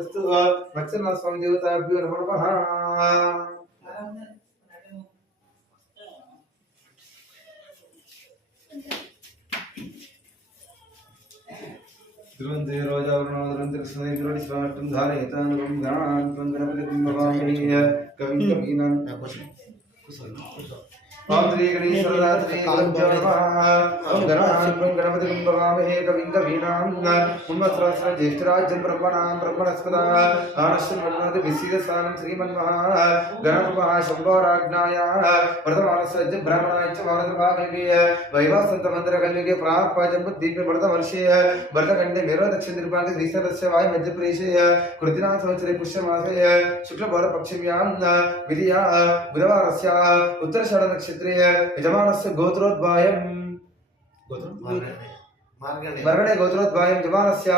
तस्तु मत्स्यनाथ स्वामी देवताभ्यो नमः। तिरुवंते रोजावरणोदरंतरस्मैद्रोणि स्वाष्टं धारयतानुगं गान् गणपतिं भवामहे कविं कवीनां ओम श्री गणेश सरदात्री गुरुभ्यो नमः। ओम गणपतिं भवामहे कविं कवीनां उन्मत्सहस्रं ज्येष्ठराज्यं ब्रह्मणस्पदा आनश्वन्वन्नोति विसीदसानं श्रीमन्मः गणपः शम्भोराज्ञाय वर्तमानस्य ब्राह्मणाय च भारतभागे वैवासन्तमन्त्रकन्यके प्राप्पाजम्बुद्दीपे भरतवर्षे भरतखण्डे मेरो दक्षिणदिग्भागे श्रीशरस्य वाय मध्यप्रदेशे कृतिना संवत्सरे पुष्यमासे शुक्लपक्षम्यां विधिया बुधवारस्य उत्तराषाढ नक्षत्रे यजमानस्य गोत्रोद्भयं मार्गणे गोत्रोद्भयं यजमानस्य